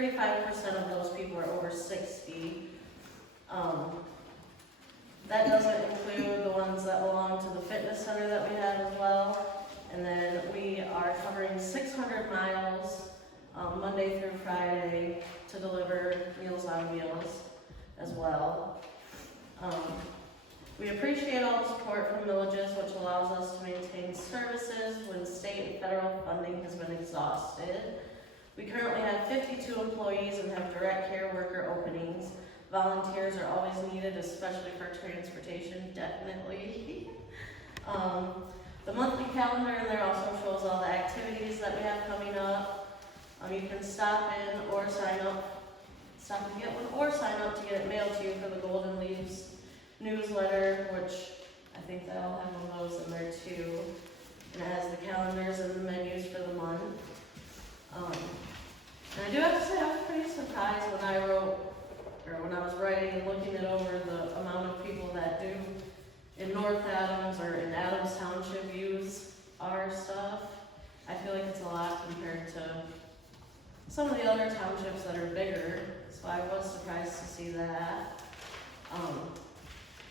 35% of those people are over 60. That doesn't include the ones that belong to the fitness center that we have as well. And then we are covering 600 miles, Monday through Friday to deliver Meals on Wheels as well. We appreciate all the support from villages, which allows us to maintain services when state and federal funding has been exhausted. We currently have 52 employees and have direct care worker openings. Volunteers are always needed, especially for transportation, definitely. The monthly calendar in there also shows all the activities that we have coming up. You can stop in or sign up, stop and get one, or sign up to get it mailed to you for the Golden Leaves newsletter, which I think they'll have one of those in there too. And it has the calendars and the menus for the month. And I do have to say, I was pretty surprised when I was writing and looking it over, the amount of people that do in North Adams or in Adams Township use our stuff. I feel like it's a lot compared to some of the other townships that are bigger, so I was surprised to see that.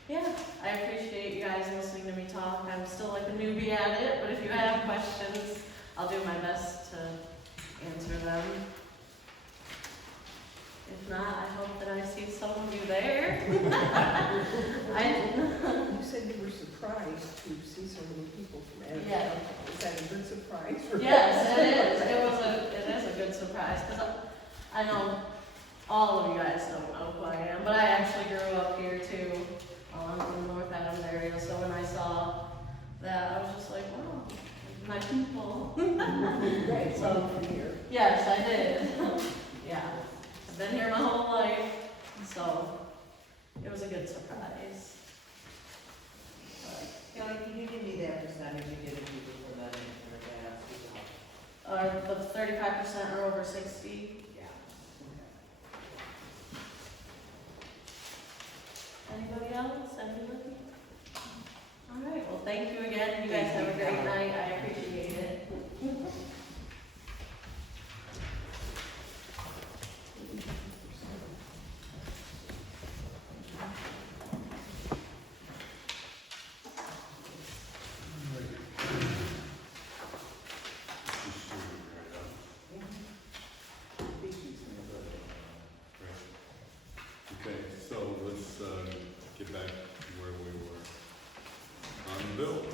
Yeah, I appreciate you guys listening to me talk. I'm still like a newbie at it, but if you have questions, I'll do my best to answer them. If not, I hope that I see some of you there. You said you were surprised to see so many people from Adams. Yeah. Is that a good surprise? For Yes, it is. It is a good surprise, because I know all of you guys don't know who I am, but I actually grew up here too, in the North Adams area, so when I saw that, I was just like, wow, my people. Right, So, from here. yes, I did. Yeah, I've been here my whole life, so it was a good surprise. Kelly, can you give me that percentage you give people for that in their gas? The 35% are over 60. Yeah. Anybody else? Anybody? All right, well, thank you again. You guys have a great night. I appreciate it. Okay, so let's get back to where we were. On the bill.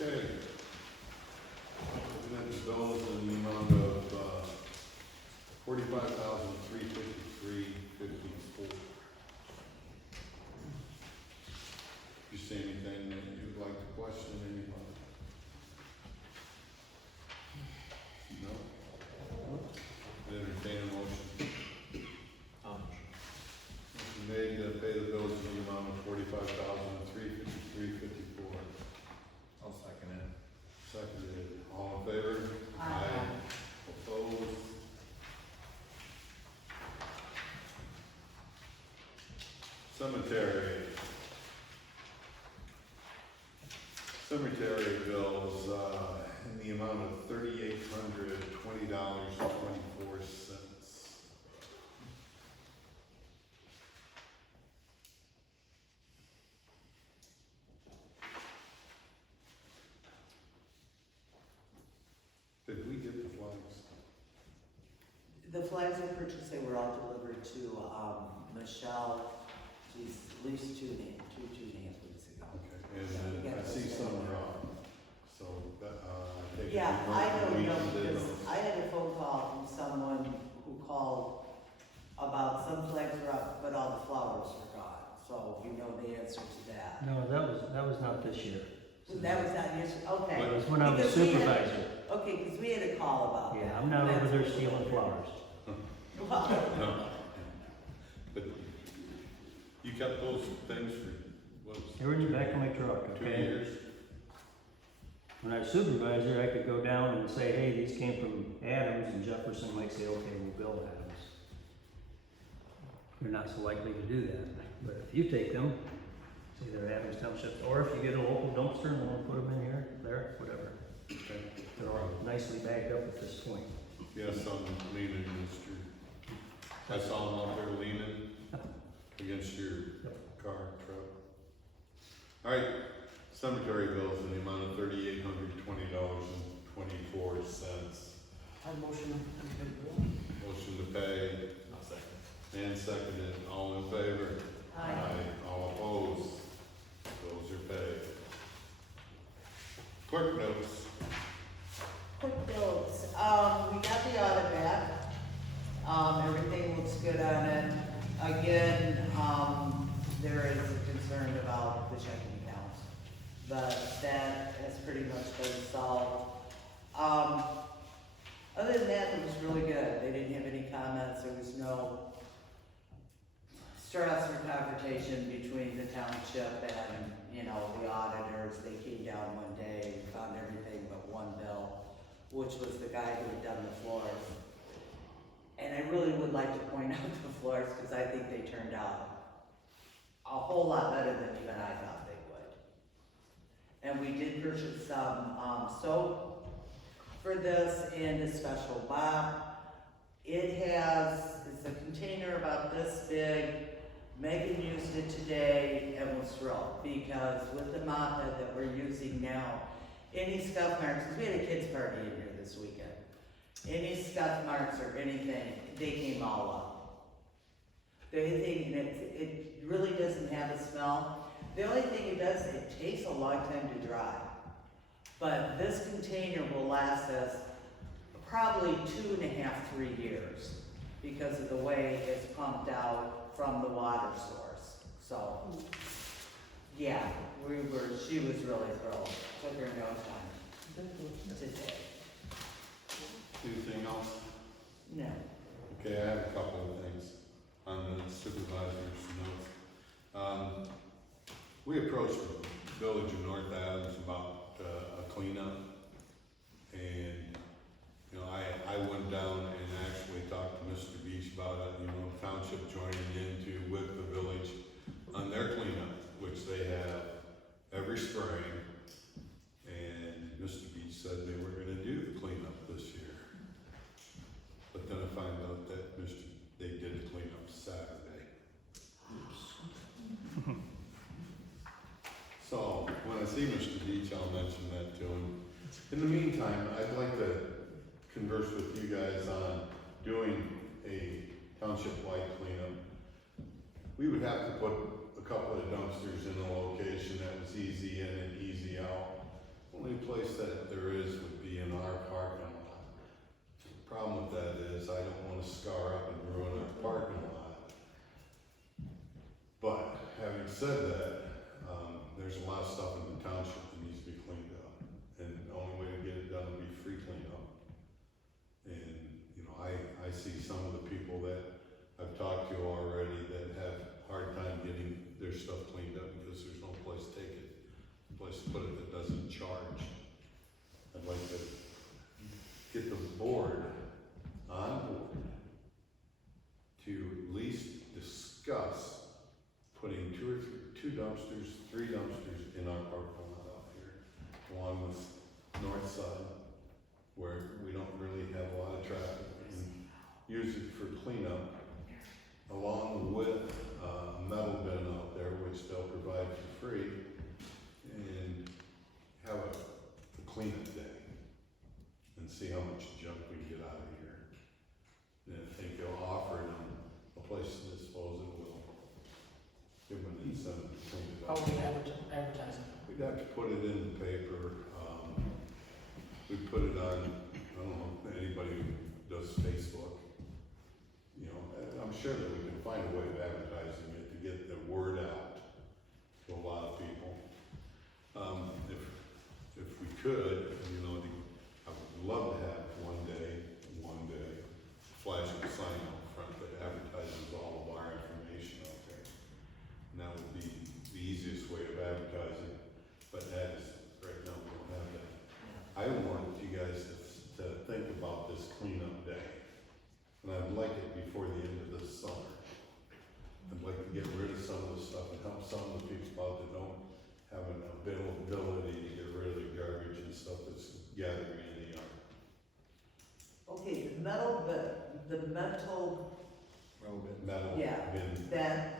Okay. Looking at the bills in the amount of $45,353.54. You see anything that you would like to question, anybody? No? Entertain a motion. Motion made to pay the bills in the amount of $45,353.54. I'll second it. Seconded. All in favor? Aye. Opposed? Cemetery. Cemetery bills, in the amount of $3,820.24. Did we get the flags? The flags were purchased, they were all delivered to, Michelle, she's at least two and a half weeks ago. Okay, and I see some are off, so that, I think. Yeah, I don't we know, did because those. I had a phone call from someone who called about some flags were up, but all the flowers were gone, so you know the answer to that. No, that was not this year. That was not your, okay. It was when I was Because we had- supervisor. Okay, because we had a call about that. Yeah, I'm not over there stealing flowers. Well, No. But you kept those things for, what was They were in the back of my truck, it, 2 okay? years? When I was supervisor, I could go down and say, hey, these came from Adams, and Jefferson might say, okay, we'll bill Adams. You're not so likely to do that, but if you take them, say they're Adams Township, or if you get a local dumpster and want to put them in here, there, whatever. Okay. They're all nicely bagged up at this point. Yes, I'm leaning, Mr. I saw them out there leaning against your car, truck. All right, cemetery bills in the amount of $3,820.24. I motion to pay the bill. Motion to pay, I'll second. and seconded, all in favor? Aye. All opposed? Bills are paid. Clerk notes. Quick bills, we got the audit back, everything looks good on it. Again, there is a concern about the checking accounts, but that has pretty much been solved. Other than that, it was really good, they didn't have any comments, there was no stress or confrontation between the township and, the auditors. They came down one day and found everything but one bill, which was the guy who had done the floors. And I really would like to point out the floors, because I think they turned out a whole lot better than even I thought they would. And we did purchase some, soap for this and a special mop. It's a container about this big. Megan used it today and was thrilled, because with the mop head that we're using now, any scuff marks, because we had a kids party in here this weekend, any scuff marks or anything, they came all up. The only thing, and it really doesn't have a smell. The only thing it does, it takes a long time to dry. But this container will last us probably 2.5, 3 years, because of the way it's pumped out from the water source. So, yeah, she was really thrilled. Took her no time today. Anything else? No. Okay, I have a couple of things on the supervisor's notes. We approached the village of North Adams about a cleanup, and I went down and actually talked to Mr. Beach about it. Township joining with the village on their cleanup, which they have every spring. And Mr. Beach said they were going to do the cleanup this year, but then I find out that they did the cleanup Saturday. So when I see Mr. Beach, I'll mention that to him. In the meantime, I'd like to converse with you guys on doing a township-wide cleanup. We would have to put a couple of dumpsters in a location that was easy in and easy out. Only place that there is would be in our parking lot. The problem with that is I don't want to scar up and ruin our parking lot. But having said that, there's a lot of stuff in the township that needs to be cleaned up. And the only way to get it done would be free cleanup. And, I see some of the people that I've talked to already that have a hard time getting their stuff cleaned up because there's no place to take it, place to put it that doesn't charge. I'd like to get the board on board to at least discuss putting 2 dumpsters, 3 dumpsters in our parking lot out here, along this north side, where we don't really have a lot of traffic, and use it for cleanup, along with a metal bin out there, which they'll provide for free, and have a cleanup day, and see how much junk we can get out of here. And I think they'll offer them a place to dispose it, will give them an incentive to clean it How up. would we advertise it? We'd have to put it in the paper, we'd put it on, I don't know, anybody who does Facebook. I'm sure that we can find a way of advertising it to get the word out to a lot of people. If we could, I would love to have one day, flashing sign out front that advertises all of our information out there. And help some of the people out that don't have an availability to get rid of the garbage and stuff that's gathering in the yard. Okay, the metal, Metal Yeah. bin.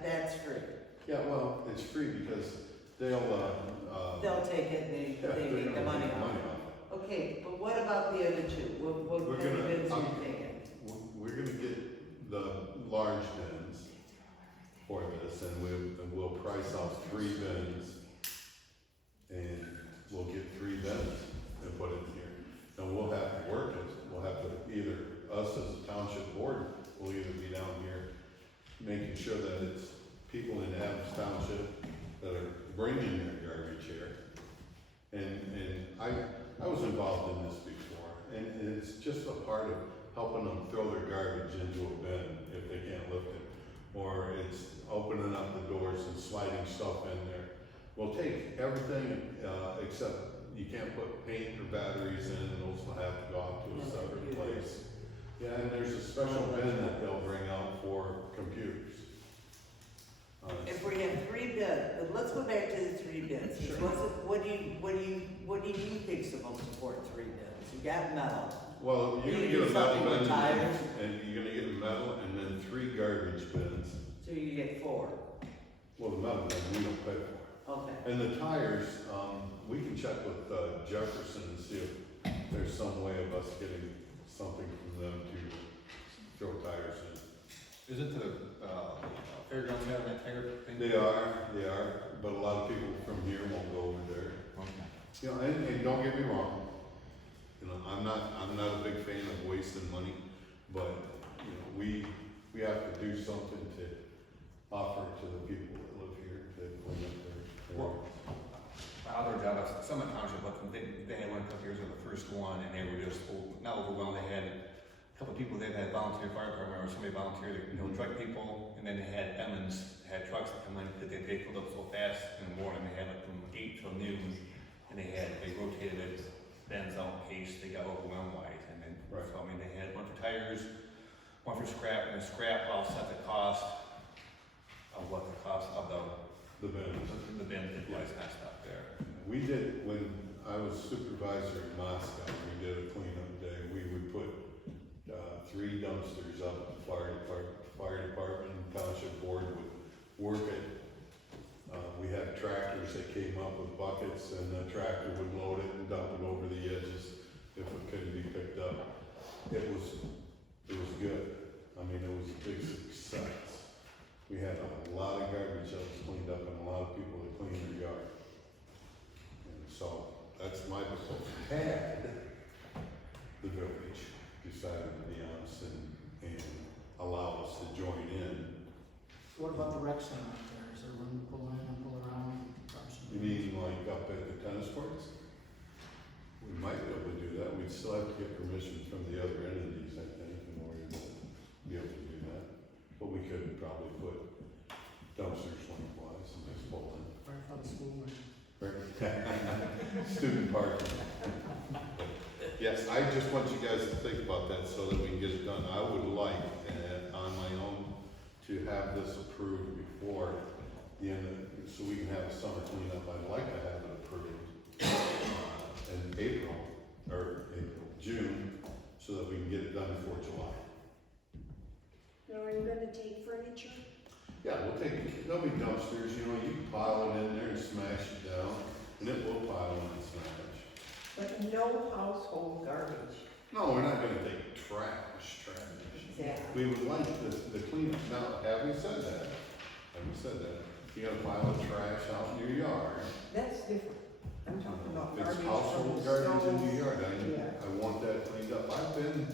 that's free. Yeah, well, it's free because they'll Take it and they they're make the gonna money make off it. Okay, but what about the other two? What We're kind of gonna- bids are you taking? We're gonna get the large bins for this, and we'll price out 3 bins, and we'll get 3 bins and put in here. And we'll have to work it, we'll have to either, us as a township board, will either be down here making sure that it's people in Adams Township that are bringing their garbage here. And I was involved in this before, and it's just a part of helping them throw their garbage into a bin if they can't lift it. Or it's opening up the doors and sliding stuff in there. We'll take everything, except you can't put paint or batteries in, and those will have to go out to a separate place. Yeah, and there's a special bin that they'll bring out for computers. If we have 3 bids, but let's go back to the 3 bids. Sure. What do you think's the most important 3 bids? You got metal. Well, you're You gonna do get a metal something with bin, tires? and you're gonna get a metal, and then 3 garbage bins. So you get 4. Well, the metal bin, we don't pay for. Okay. And the tires, we can check with Jefferson and see if there's some way of us getting something from them to throw tires in. Isn't the, fairgrounds have that tire thing? They are, but a lot of people from here won't go over there. Okay. You know, and don't get me wrong, you know, I'm not a big fan of wasting money, but, you know, we have to do something to offer to the people that live here to clean up their. Well, my other job, Summit Township, but they had one a couple years ago, the first one, and they were just, not overwhelmed, they had a couple of people, they had volunteer fire department, or somebody volunteered, you know, truck people, and then they had Emmons, had trucks that come in, because they filled up so fast in the morning, they had like from 8 till noon, and they rotated it, bends out in case they got overwhelmed wise, and then, Right. so I mean, they had a bunch of tires, one for scrap, and the scrap offset the cost of what the cost of The bins. the bin, the price kind of stuff there. We did, when I was supervisor in Moscow, we did a cleanup day, we would put 3 dumpsters up at the fire department, and township board would work it. We had tractors that came up with buckets, and the tractor would load it and dump it over the edges if it couldn't be picked up. It was good, I mean, it was a big success. We had a lot of garbage that was cleaned up and a lot of people that cleaned their yard. And so, that's my proposal. Had the village decided to be honest and allow us to join in. What about the rec center out there? Is there room to pull in and pull around? You mean like up at the tennis courts? We might be able to do that, we'd still have to get permission from the other entities, I think, in order to be able to do that. But we could probably put dumpsters lengthwise and just pull in. Right from the school? Student parking. Yes, I just want you guys to think about that so that we can get it done. I would like, on my own, to have this approved before the end of, so we can have a summer cleanup. I'd like to have it approved in June, so that we can get it done before July. Now, are you gonna take furniture? Yeah, there'll be dumpsters, you know, you can pile it in there and smash it down, and it will pile in and smash. But no household garbage. No, we're not gonna take trash. Exactly. We would like the cleanup. Now, having said that, you gotta pile of trash out in your yard. That's different. I'm talking about If garbage it's from household the garbage in stove. your yard, Yeah. I want that cleaned up. I've been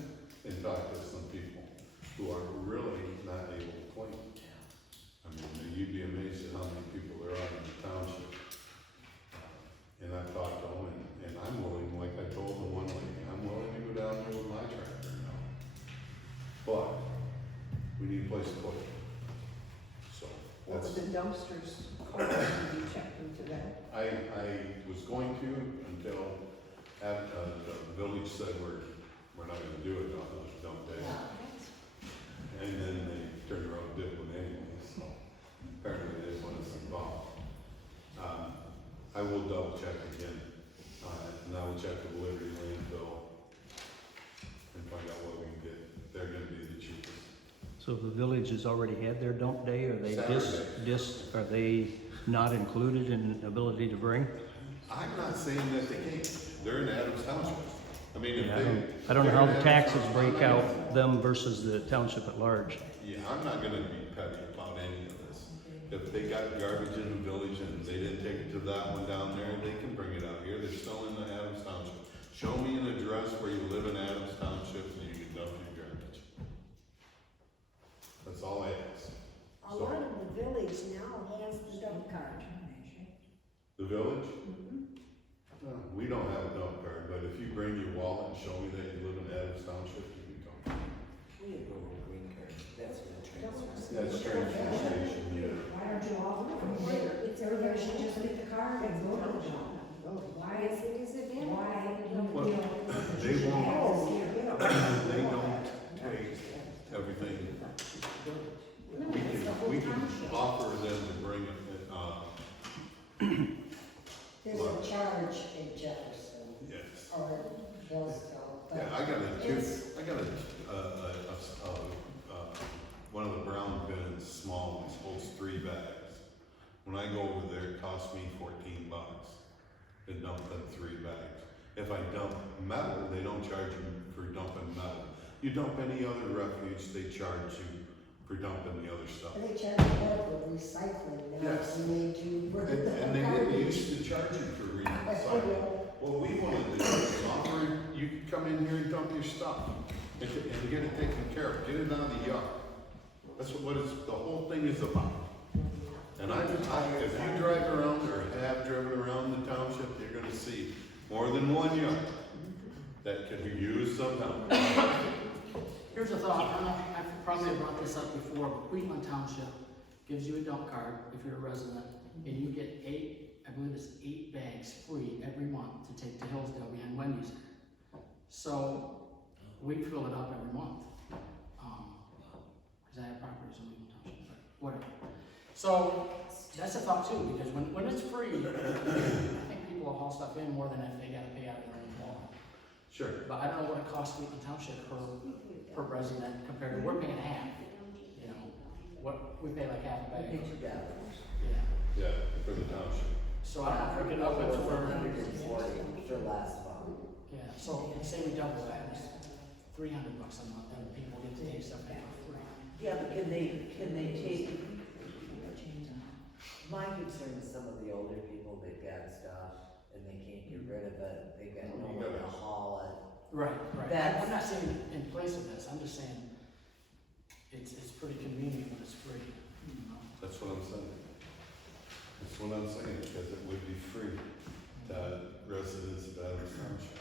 in touch with some people who are really not able to clean. I mean, you'd be amazed at how many people there are in the township. And I've talked to them, and I'm willing, like I told the one lady, I'm willing to go down there with my tractor now. But, we need a place to put it. So, What that's, would the dumpsters cost? Did you check into that? I was going to until, the village said we're not gonna do it on those dump days. And then they turned around and did one anyway, so apparently they want us involved. will double check again on it, and I will check with Liberty Landfill and find out what we can get. They're gonna be the cheapest. So the village has already had their dump day, are they Saturday. are they not included in ability to bring? I'm not saying that they can't, they're in Adams Township. I mean, if Yeah, they. I don't know how the they're in taxes Adams break Township, out them versus the township at large. Yeah, I'm not gonna be petty about any of this. If they got garbage in the village and they didn't take it to that one down there, they can bring it out here, they're still in the Adams Township. Show me an address where you live in Adams Township and you can dump your garbage. That's all I ask. A lot of the village now has the dump card. The village? We don't have a dump card, but if you bring your wallet and show me that you live in Adams Township, you can come. We have a little green card, that's what the transfer. That's transfer station, yeah. Why don't you offer from there? It's everybody should just get the card and go to the dump. Why is it, why? Well, they won't, they don't take everything. We can offer them to bring it, There's a charge in Jefferson yes. or Hillsdale, but Yeah, I got one of the brown bins, small ones, holds 3 bags. When I go over there, it costs me $14 to dump them 3 bags. If I dump metal, they don't charge you for dumping metal. You dump any other refuse, they charge you for dumping the other stuff. they charge more for recycling now Yes. than they do for And the they garbage. used to charge you for recycling. What we wanna do is offer, you can come in here and dump your stuff and get it taken care of, get it out of the yard. That's what it's, the whole thing is about. And if you drive around or have driven around the township, you're gonna see more than one yard that could be used somehow. Here's a thought, I don't know, I've probably brought this up before, but Cleveland Township gives you a dump card if you're a resident, and you get 8 bags free every month to take to Hillsdale behind Wendy's. So, we fill it up every month. Cause I have properties in Cleveland Township, but whatever. So, that's a thought too, because when it's free, I think people will haul stuff in more than if they gotta pay out of their own wallet. Sure. But I don't know what it costs Cleveland Township per resident compared to, we're paying half, you know, what, we pay like half a bag. $2. Yeah, Yeah, for the township. so I don't know if we can up it for, For last month. yeah, so say we double that, it's $300 a month, and people get to take stuff in for free. Yeah, but can they take, my concern is some of the older people that got stuff and they can't get rid of it, they got no way to haul it. Right. That's- I'm not saying in place of this, I'm just saying, it's pretty convenient when it's free, you know? That's what I'm saying. That's what I'm saying, because it would be free to residents of Adams Township.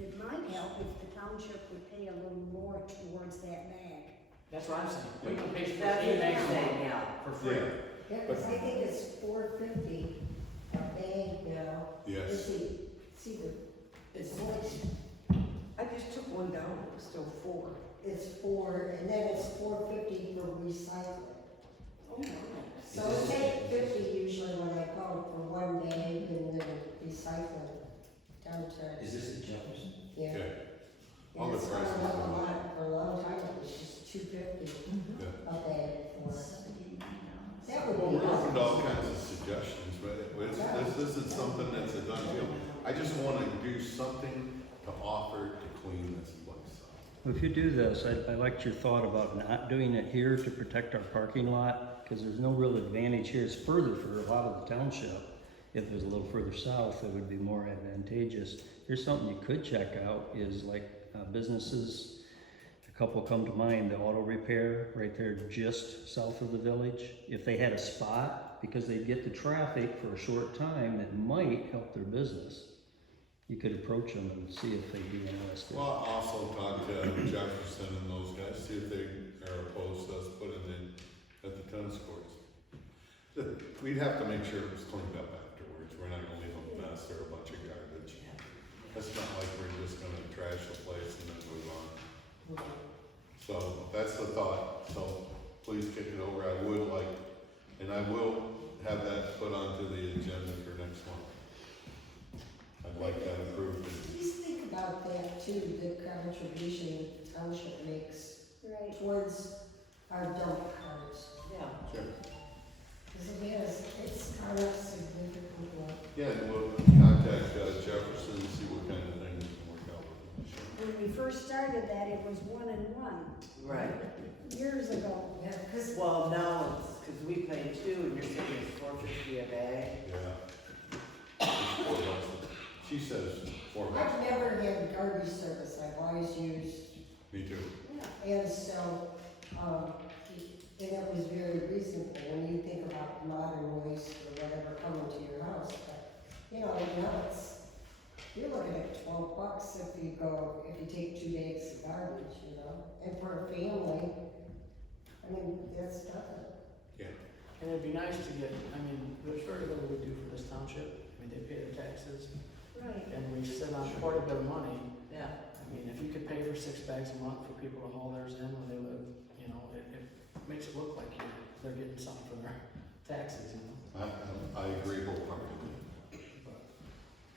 It might help if the township would pay a little more towards that bag. That's what I'm saying, we can pay for That's 8 what bags I'm a saying, month yeah. for free. Yeah, cause I think it's $4.50 a bag now. Yes. See it's like, I just took one down, it was still 4. it's 4, and then it's $4.50 for recycling. So it's $8.50 usually when I go for one bag and then recycling down to. Is this in Jefferson? Yeah. Okay. All And the it's gone prices up a are up. lot, for a long time, it was just $2.50 Yeah. a bag for. That would Well, be we're open to all awesome. kinds of suggestions, but this is something that's a done deal. I just wanna do something to offer to clean this place up. If you do this, I liked your thought about not doing it here to protect our parking lot, because there's no real advantage here. It's further for a lot of the township. If it was a little further south, it would be more advantageous. Here's something you could check out is like businesses, a couple come to mind, the auto repair right there just south of the village. If they had a spot, because they'd get the traffic for a short time, it might help their business. You could approach them and see if they'd be interested. Well, I'll also talk to Jefferson and those guys, see if they are opposed to us putting it at the tennis courts. We'd have to make sure it was cleaned up afterwards. We're not gonna leave a mess or a bunch of garbage. It's not like we're just gonna trash the place and then move on. So that's the thought, so please kick it over. I would like, and I will have have that put onto the agenda for next month. I'd like that approved. Please think about that too, the contribution the township makes Right. towards our dump cards. Yeah. Sure. Because it is, it's kind of significant one. Yeah, and we'll contact Jefferson and see what kind of thing we can work out with them. Sure. When we first started that, it was 1 and 1, Right. years ago. Yeah, because Well, now it's, cause we pay 2 and you're saying it's $4.50 a bag. Yeah. It's $4. She says $4. I've never had garbage service, I've always used, Me too. and so, and it was very reasonable when you think about modern waste or whatever coming to your house, but, you know, now it's, you're looking at $12 if you go, if you take 2 bags of garbage, you know, and for a family, I mean, that's nothing. And it'd be nice to get, I mean, there's very little we do for this township. I mean, they pay their taxes, Right. and we sit on quite a bit of money. Yeah. I mean, if you could pay for 6 bags a month for people to haul theirs in where they live, you know, it makes it look like they're getting something for their taxes, you know? I agree wholeheartedly.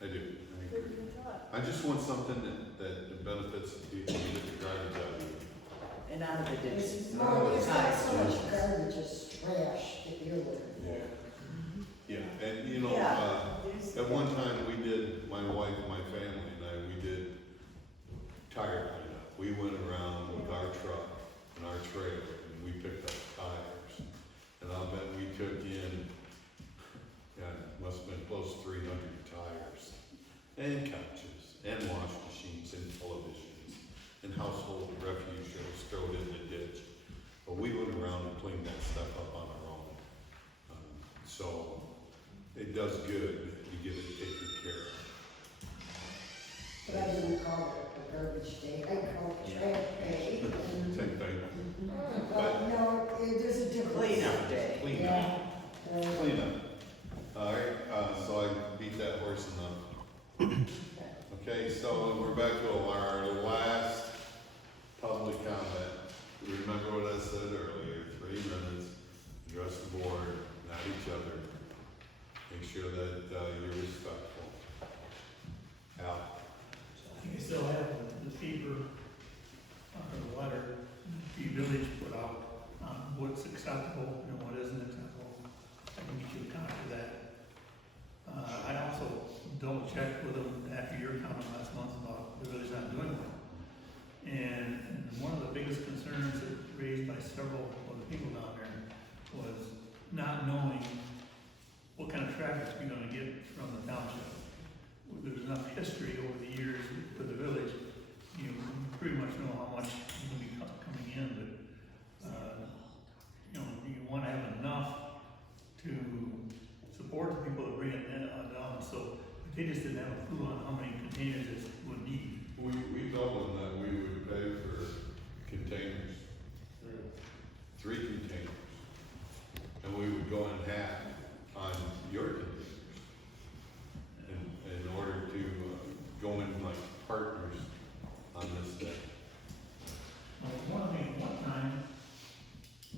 I do. I agree. Good thought. I just want something that benefits the people who get the garbage out of it. And out of the ditches. It's not so much garbage as trash that you're with. Yeah. Yeah, and you know, Yeah. at one time we did, my wife, my family and I, we did tire cleanup. We went around with our truck and our trailer and we picked up tires. And I'll bet we took in, yeah, it must have been close to 300 tires and couches and wash machines and televisions and household refuse that was thrown in the ditch. But we went around and cleaned that stuff up on our own. So it does good to get it taken care of. But I didn't call it a garbage day, I call it trash day. Same thing. But no, there's a difference. Cleanup day. Clean Yeah. up. Clean up. All right, so I beat that horse enough. Okay, so we're back to our last public comment. Remember what I said earlier, 3 minutes, address the board, not each other. Make sure that you're respectful. Al? You still have the paper, the letter, the village put out, what's acceptable and what isn't acceptable. I can get you a copy of that. I also double checked with them after your comment last month about the village not doing well. And one of the biggest concerns that raised by several of the people down there was not knowing what kind of traffic you're gonna get from the township. There's enough history over the years with the village, you pretty much know how much is gonna be coming in, but, you know, you wanna have enough to support the people that bring it down, so they just didn't have a clue on how many containers it would need. We told them that we would pay for containers, 3 containers. And we would go in half on your containers. In order to go in like partners on this day. One thing, one time,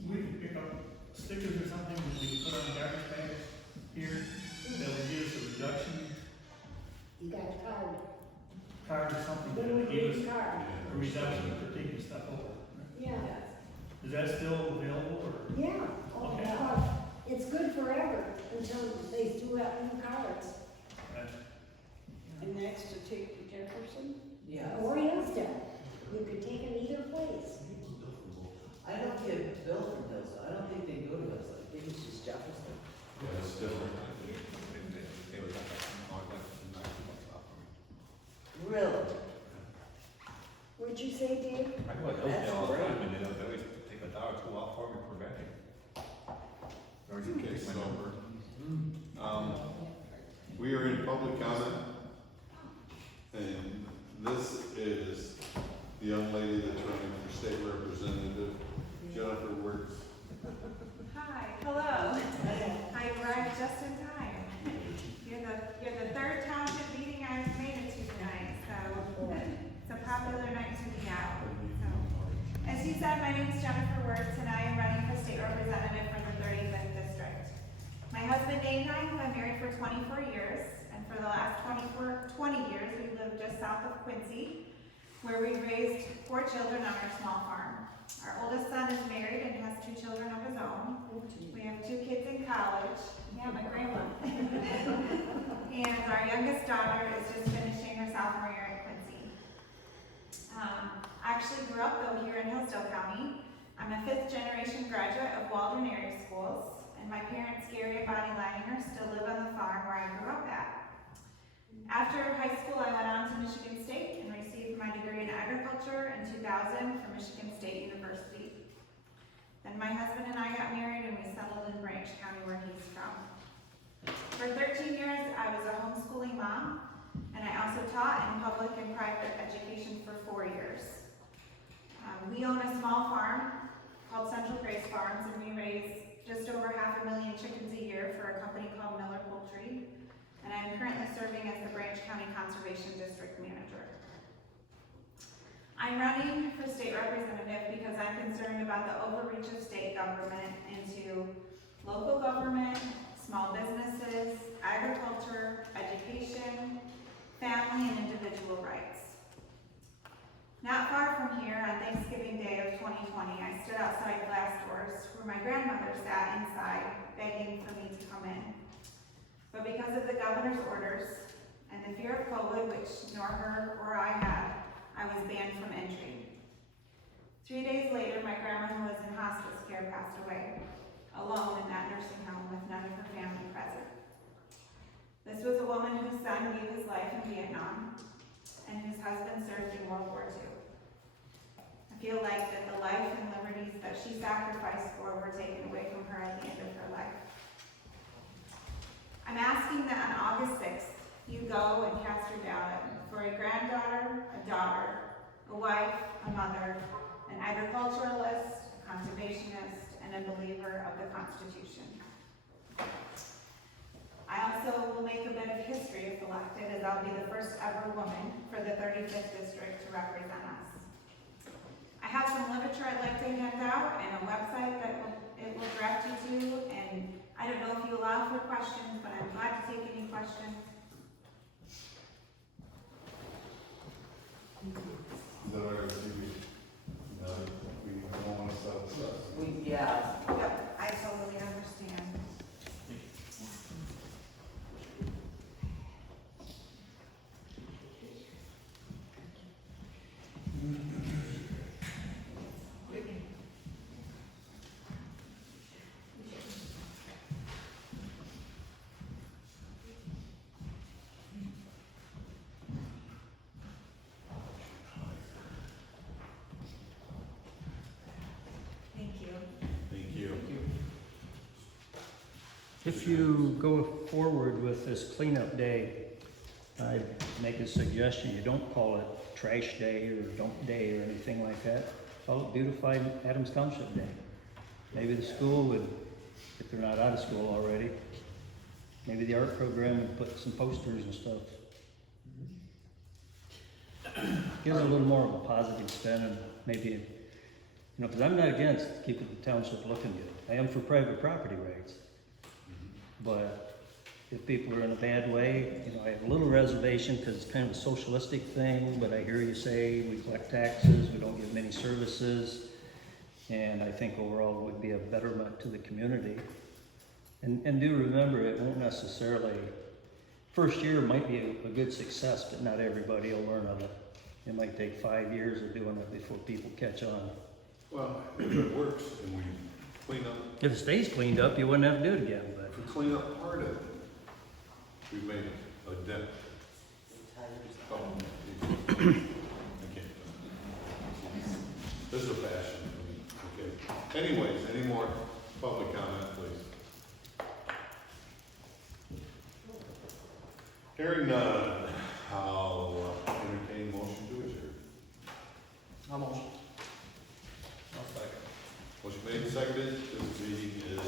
we could pick up stickers or something that we put on garbage bags here, that would give us a reduction, You got a card. card or something, that Little would give us green card. a reduction for taking stuff over. Yeah. Is that still available, or? Yeah. Oh, Okay. God. It's good forever until they threw out new cards. And next to take to Jefferson? Yeah. Or Hillsdale. You could take them either place. I don't get Bill from Hillsdale. I don't think they go to us. I think it's just Jefferson. Yeah, it's different. They were like, Really? What'd you say, Dave? I go to That's Hillsdale all the great. time, and they always take $1 or 2 off for me per bag. Or you Okay, take my so- number. We are in public comment. And this is the young lady that's running for state representative, Jennifer Wertz. Hi, hello. I arrived just in time. You're the 3rd township meeting I've made it to tonight, so it's a popular night to be out. So, as you said, my name is Jennifer Wertz, and I am running for state representative for the 35th district. My husband last 20 years, we lived just south of Quincy, where we raised 4 children on our small farm. Our oldest son is married and has 2 children of his own. We have 2 kids in college. Yeah, my grandma. And our youngest daughter is just finishing her sophomore year at Quincy. I actually grew up though here in Hillsdale County. I'm a 5th generation graduate of Walden area schools, and my parents, Gary and Bonnie Leininger, still live on the farm where I grew up at. After high school, I went on to Michigan State and received my degree in agriculture in 2000 from Michigan State University. Then my husband and I got married and we settled in Branch County where he's from. For 13 years, I was a homeschooling mom, and I also taught in public and private education for 4 years. We own a small farm called Central Grace Farms, and we raise just over 500,000 chickens a year for a company called Miller Poultry. And I'm currently serving as the Branch County Conservation District Manager. I'm running for state representative because I'm concerned about the overreach of state government into local government, small businesses, agriculture, education, family, and individual rights. Not far from here, on Thanksgiving Day of 2020, I stood outside glass doors where my grandmother sat inside, begging for me to come in. But because of the governor's orders and the fear of COVID, which nor her or I had, I was banned from entry. 3 days later, my grandma, who was in hospice care, passed away, alone in that nursing home with none of her family present. This was a woman whose son gave his life in Vietnam and whose husband served in World War II. I feel like that the life and liberties that she sacrificed for were taken away from her at the end of her life. I'm asking that on August 6th, you go and cast your ballot for a granddaughter, a daughter, a wife, a mother, an agriculturalist, a conservationist, and a believer of the Constitution. I also will make a bit of history if elected, as I'll be the first ever woman for the 35th district to represent us. I have some literature I'd like to hand out and a website that it will direct you to, and I don't know if you allow for questions, but I'm glad to take any questions. Is that all right with you? No, we don't want to sell stuff. Yeah, Yep, I totally understand. Thank you. Thank you. If you go forward with this cleanup day, I'd make a suggestion, you don't call it trash day or dump day or anything like that. Call it Beautify Adams Township Day. Maybe the school would, if they're not out of school already, maybe the art program would put some posters and stuff. Gives it a little more of a positive spin, and maybe, you know, because I'm not against keeping the township looking good. I am for private property rights. But if people are in a bad way, you know, I have a little reservation because it's kind of a socialistic thing, but I hear you say we collect taxes, we don't give many services, and I think overall it would be a betterment to the community. And do remember, it won't necessarily, first year might be a good success, but not everybody will learn of it. It might take 5 years of doing it before people catch on. Well, if it works and we clean up, If it stays cleaned up, you wouldn't have to do it again, but. if we clean up part of it, we made a dent. Oh, I can't. This is a passion for me, okay. Anyways, any more public comment, please? Hearing none, I'll entertain motion to adjourn. Almost. I'll second. Motion made and seconded, this meeting is